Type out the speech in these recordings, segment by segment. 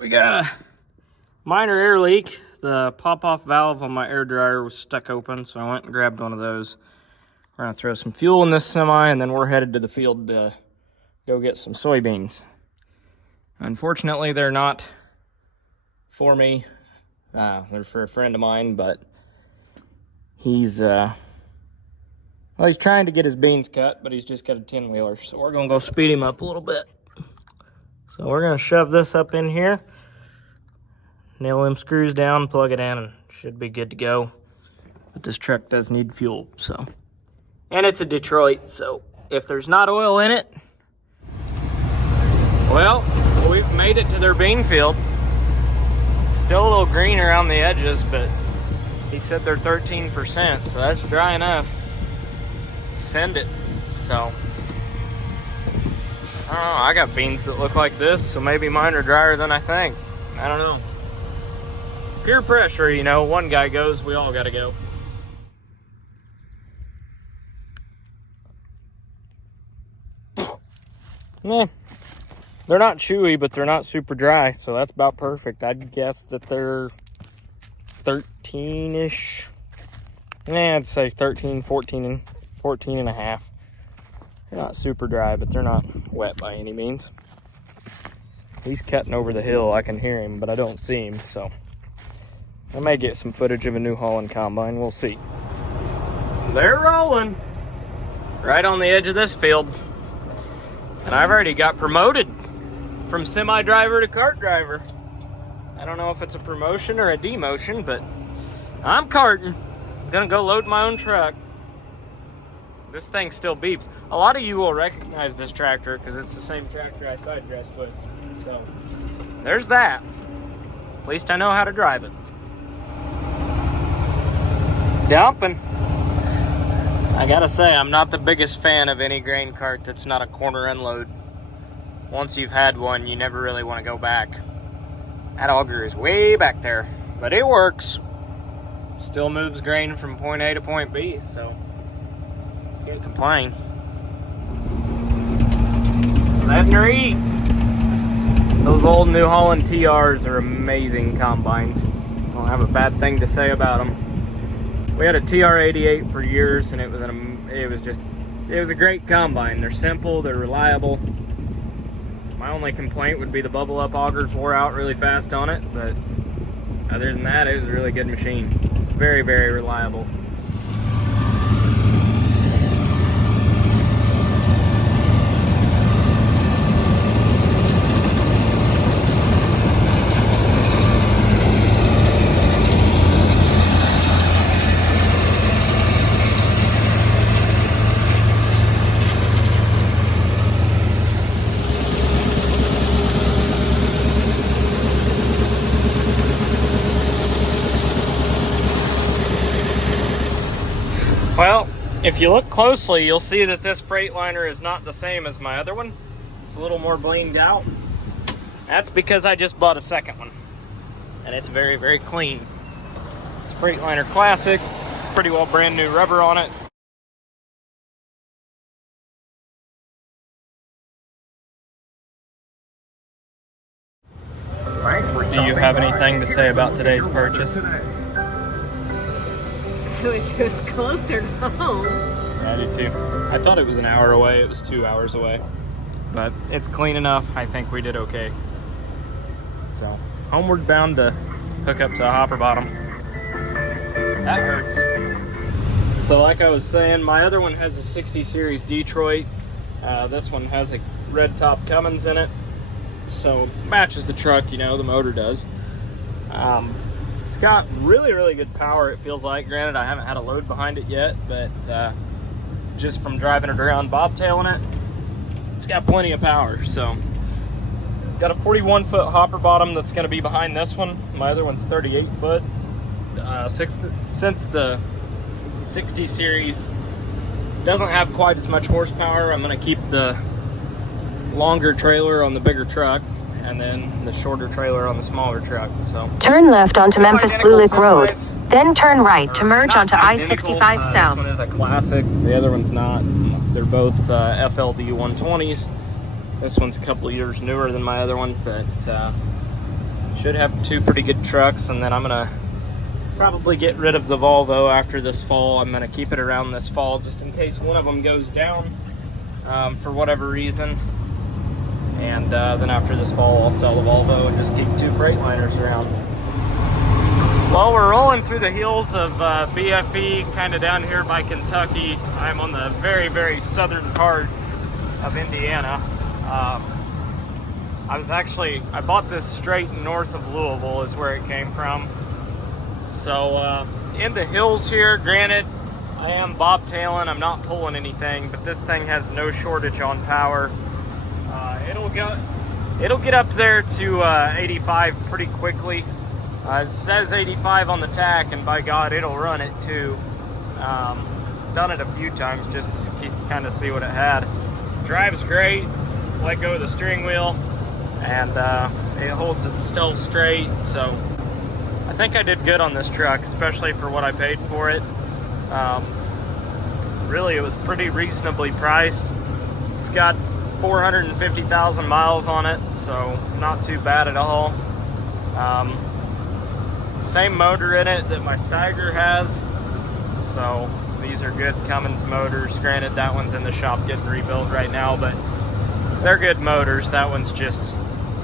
We got a minor air leak. The pop-off valve on my air dryer was stuck open, so I went and grabbed one of those. We're gonna throw some fuel in this semi, and then we're headed to the field to go get some soybeans. Unfortunately, they're not for me. They're for a friend of mine, but he's he's trying to get his beans cut, but he's just got a 10-wheeler, so we're gonna go speed him up a little bit. So we're gonna shove this up in here, nail them screws down, plug it in, and should be good to go. But this truck does need fuel, so. And it's a Detroit, so if there's not oil in it, well, we've made it to their bean field. Still a little green around the edges, but he said they're 13%, so that's dry enough. Send it. So I don't know, I got beans that look like this, so maybe mine are drier than I think. I don't know. Peer pressure, you know, one guy goes, we all gotta go. Yeah, they're not chewy, but they're not super dry, so that's about perfect. I'd guess that they're 13-ish. Yeah, I'd say 13, 14 and a half. They're not super dry, but they're not wet by any means. He's cutting over the hill. I can hear him, but I don't see him, so I may get some footage of a New Holland combine. We'll see. They're rolling right on the edge of this field. And I've already got promoted from semi-driver to cart driver. I don't know if it's a promotion or a demotion, but I'm carting. I'm gonna go load my own truck. This thing still beeps. A lot of you will recognize this tractor because it's the same tractor I side dressed with. So there's that. At least I know how to drive it. Dumping. I gotta say, I'm not the biggest fan of any grain cart that's not a corner unload. Once you've had one, you never really want to go back. That auger is way back there, but it works. Still moves grain from point A to point B, so can't complain. Letting her eat. Those old New Holland TRs are amazing combines. I don't have a bad thing to say about them. We had a TR88 for years, and it was a great combine. They're simple, they're reliable. My only complaint would be the bubble up augers wore out really fast on it, but other than that, it was a really good machine. Very, very reliable. Well, if you look closely, you'll see that this Freightliner is not the same as my other one. It's a little more blinged out. That's because I just bought a second one. And it's very, very clean. It's Freightliner Classic. Pretty well brand new rubber on it. Do you have anything to say about today's purchase? I wish it was closer to home. I do too. I thought it was an hour away. It was 2 hours away. But it's clean enough. I think we did okay. So, homeward bound to hook up to a hopper bottom. That hurts. So like I was saying, my other one has a 60 series Detroit. This one has a red top Cummins in it. So matches the truck, you know, the motor does. It's got really, really good power, it feels like. Granted, I haven't had a load behind it yet, but just from driving it around bobtailing it, it's got plenty of power. So got a 41-foot hopper bottom that's going to be behind this one. My other one's 38 foot. Since the 60 series doesn't have quite as much horsepower, I'm going to keep the longer trailer on the bigger truck and then the shorter trailer on the smaller truck. So turn left onto Memphis Blue Lick Road, then turn right to merge onto I-65 South. This one is a classic, the other one's not. They're both FLD 120s. This one's a couple years newer than my other one, but Should have two pretty good trucks, and then I'm gonna probably get rid of the Volvo after this fall. I'm gonna keep it around this fall just in case one of them goes down for whatever reason. And then after this fall, I'll sell the Volvo and just keep two Freightliners around. Well, we're rolling through the hills of BFE, kind of down here by Kentucky. I'm on the very, very southern part of Indiana. I bought this straight north of Louisville is where it came from. So in the hills here, granted, I am bobtailing, I'm not pulling anything, but this thing has no shortage on power. It'll get up there to 85 pretty quickly. It says 85 on the tack, and by God, it'll run it too. Done it a few times just to kind of see what it had. Drives great. Let go of the steering wheel, and it holds itself straight. So I think I did good on this truck, especially for what I paid for it. Really, it was pretty reasonably priced. It's got 450,000 miles on it, so not too bad at all. Same motor in it that my Steiger has, so these are good Cummins motors. Granted, that one's in the shop getting rebuilt right now, but they're good motors. That one's just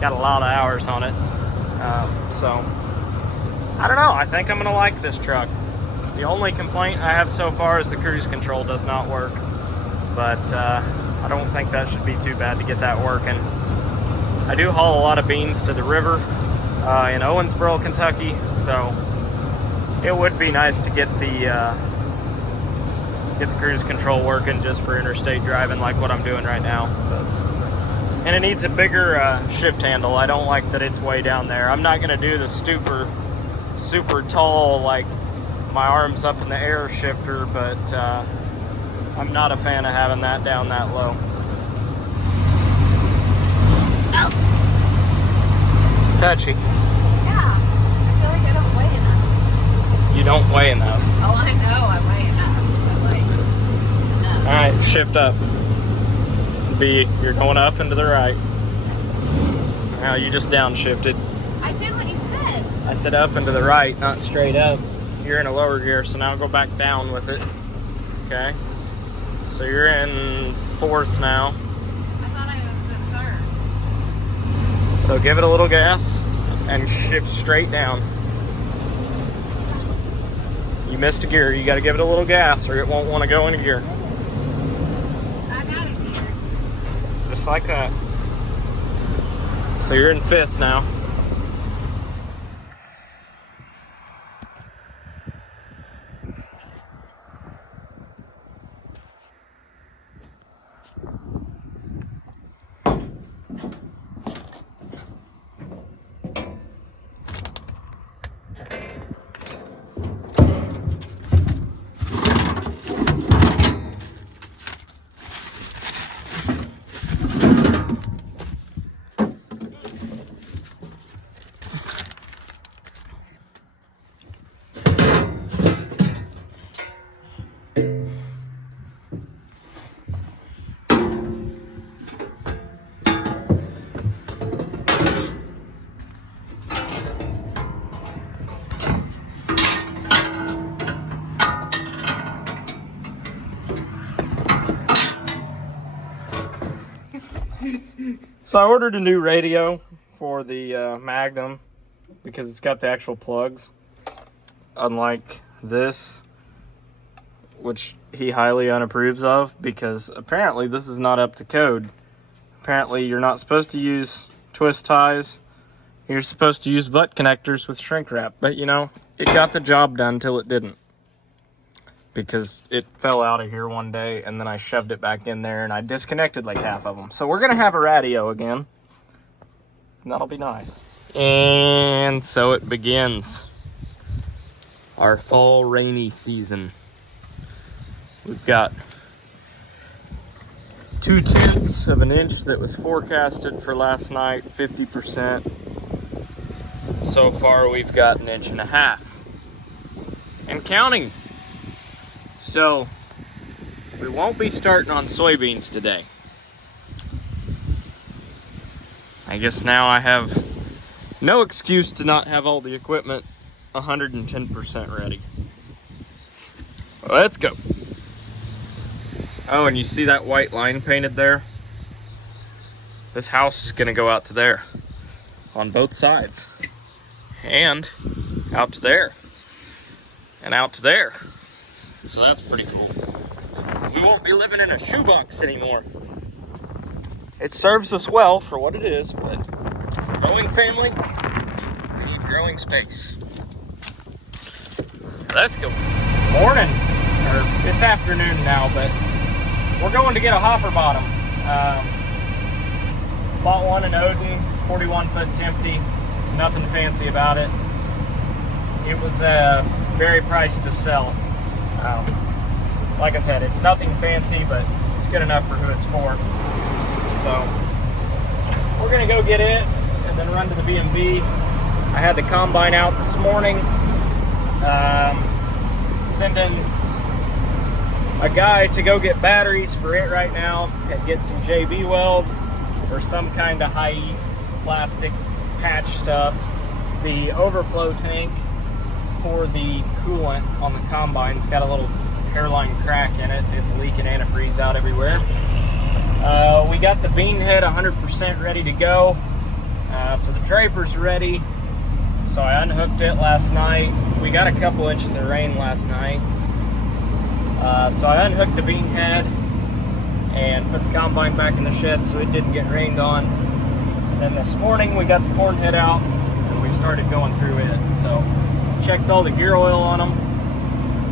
got a lot of hours on it. So I don't know, I think I'm gonna like this truck. The only complaint I have so far is the cruise control does not work, but I don't think that should be too bad to get that working. I do haul a lot of beans to the river in Owensboro, Kentucky, so it would be nice to get the cruise control working just for interstate driving like what I'm doing right now. And it needs a bigger shift handle. I don't like that it's way down there. I'm not gonna do the super tall, like my arms up in the air shifter, but I'm not a fan of having that down that low. It's touchy. Yeah, I feel like I don't weigh enough. You don't weigh enough. Oh, I know, I weigh enough. All right, shift up. You're going up and to the right. Now you just downshifted. I did what you said. I said up and to the right, not straight up. You're in a lower gear, so now go back down with it. Okay. So you're in fourth now. I thought I was in third. So give it a little gas and shift straight down. You missed a gear. You got to give it a little gas or it won't want to go into gear. I got it here. Just like that. So you're in fifth now. So I ordered a new radio for the Magnum because it's got the actual plugs, unlike this, which he highly unapproves of because apparently this is not up to code. Apparently you're not supposed to use twist ties. You're supposed to use butt connectors with shrink wrap, but you know, it got the job done till it didn't. Because it fell out of here one day and then I shoved it back in there and I disconnected like half of them. So we're gonna have a radio again. And that'll be nice. And so it begins. Our fall rainy season. We've got 2/10 of an inch that was forecasted for last night, 50%. So far we've got 1.5 inches. And counting. So, we won't be starting on soybeans today. I guess now I have No excuse to not have all the equipment 110% ready. Let's go. Oh, and you see that white line painted there? This house is gonna go out to there on both sides. And out to there. And out to there. So that's pretty cool. We won't be living in a shoebox anymore. It serves us well for what it is, but growing family, we need growing space. Let's go. Morning, or it's afternoon now, but we're going to get a hopper bottom. Bought one in Odin, 41-foot Tempty, nothing fancy about it. It was very priced to sell. Like I said, it's nothing fancy, but it's good enough for who it's for. So we're gonna go get it and then run to the B&B. I had the combine out this morning, sending a guy to go get batteries for it right now and get some JB weld or some kind of high plastic patch stuff. The overflow tank for the coolant on the combine's got a little hairline crack in it. It's leaking antifreeze out everywhere. We got the bean head 100% ready to go. So the draper's ready. So I unhooked it last night. We got a couple inches of rain last night. So I unhooked the bean head and put the combine back in the shed so it didn't get rained on. And then this morning we got the corn head out and we started going through it. So checked all the gear oil on them.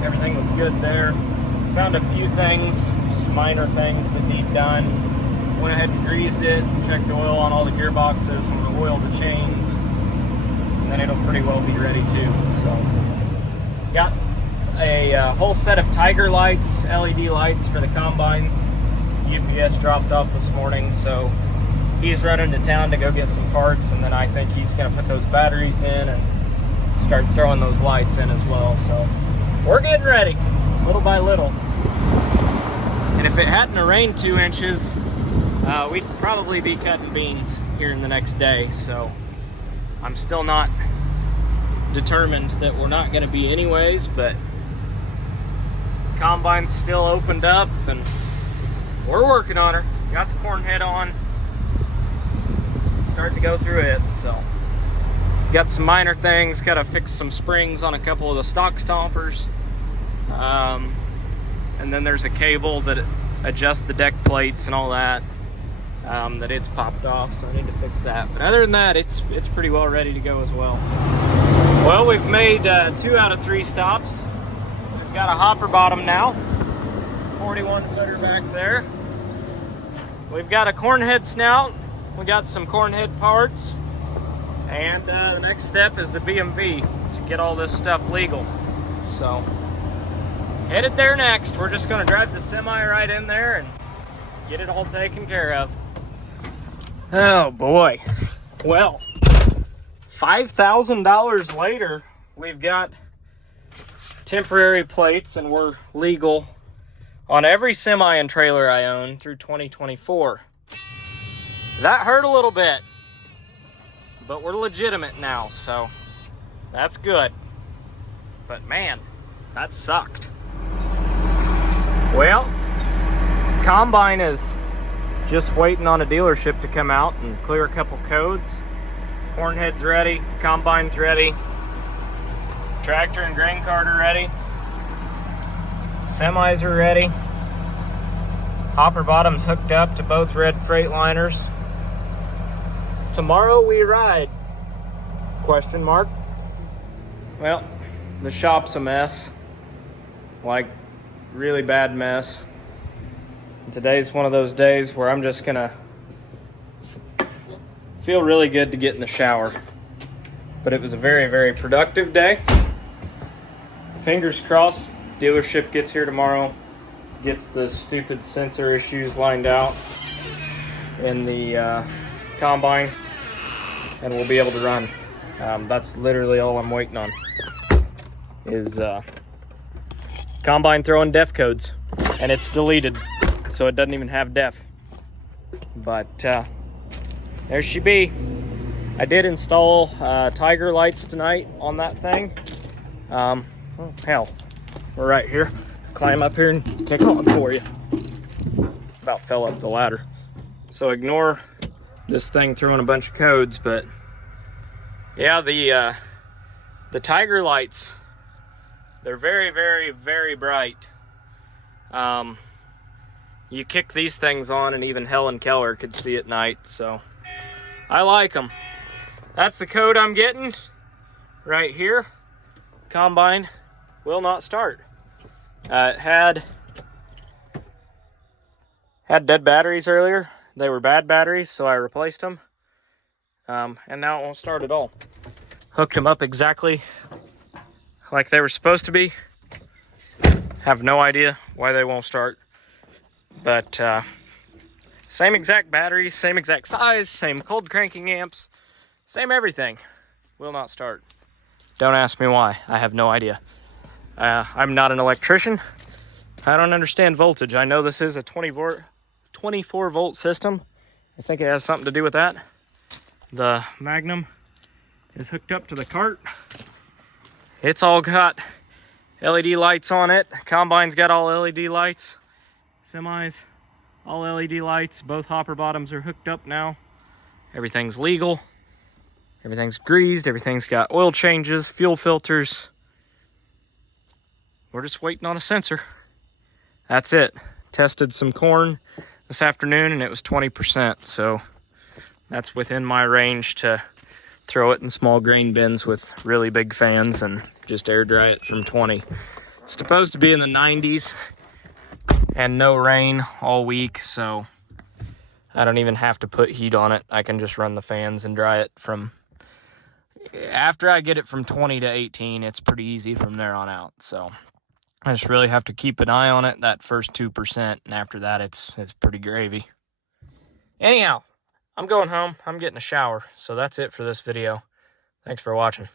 Everything was good there. Found a few things, just minor things that need done. Went ahead and greased it, checked the oil on all the gearboxes, I'm gonna oil the chains, and then it'll pretty well be ready too. So, got a whole set of Tiger lights, LED lights for the combine. UPS dropped off this morning, so he's running to town to go get some parts, and then I think he's gonna put those batteries in and start throwing those lights in as well. So we're getting ready, little by little. And if it hadn't rained 2 inches, we'd probably be cutting beans here in the next day. So I'm still not determined that we're not going to be anyways, but combine's still opened up and we're working on her. Got the corn head on, starting to go through it. So got some minor things, got to fix some springs on a couple of the stock stompers. And then there's a cable that adjusts the deck plates and all that, that it's popped off, so I need to fix that. But other than that, it's pretty well ready to go as well. Well, we've made 2 out of 3 stops. We've got a hopper bottom now, 41 footer back there. We've got a corn head snout. We got some corn head parts. And the next step is the B&B to get all this stuff legal. So headed there next. We're just gonna drive the semi right in there and get it all taken care of. Oh boy. Well, $5,000 later, we've got temporary plates and we're legal on every semi and trailer I own through 2024. That hurt a little bit, but we're legitimate now, so that's good. But man, that sucked. Well, combine is just waiting on a dealership to come out and clear a couple codes. Corn head's ready, combine's ready, tractor and grain cart are ready, semis are ready, hopper bottom's hooked up to both red Freightliners. Tomorrow we ride? Question mark. Well, the shop's a mess, like really bad mess. And today's one of those days where I'm just gonna feel really good to get in the shower. But it was a very, very productive day. Fingers crossed, dealership gets here tomorrow, gets the stupid sensor issues lined out in the combine, and we'll be able to run. That's literally all I'm waiting on, is combine throwing def codes, and it's deleted, so it doesn't even have def. But there she be. I did install Tiger lights tonight on that thing. Oh, hell, we're right here. Climb up here and kick on for you. About fell up the ladder. So ignore this thing throwing a bunch of codes, but yeah, the Tiger lights, they're very, very, very bright. You kick these things on and even Helen Keller could see at night, so I like them. That's the code I'm getting right here. Combine will not start. It had dead batteries earlier. They were bad batteries, so I replaced them. And now it won't start at all. Hooked them up exactly like they were supposed to be. Have no idea why they won't start. But same exact battery, same exact size, same cold cranking amps, same everything. Will not start. Don't ask me why. I have no idea. I'm not an electrician. I don't understand voltage. I know this is a 24 volt system. I think it has something to do with that. The Magnum is hooked up to the cart. It's all got LED lights on it. Combine's got all LED lights. Semis, all LED lights. Both hopper bottoms are hooked up now. Everything's legal. Everything's greased. Everything's got oil changes, fuel filters. We're just waiting on a sensor. That's it. Tested some corn this afternoon and it was 20%. So that's within my range to throw it in small grain bins with really big fans and just air dry it from 20. It's supposed to be in the 90s and no rain all week, so I don't even have to put heat on it. I can just run the fans and dry it from, after I get it from 20 to 18, it's pretty easy from there on out. So I just really have to keep an eye on it that first 2%, and after that it's pretty gravy. Anyhow, I'm going home. I'm getting a shower. So that's it for this video. Thanks for watching.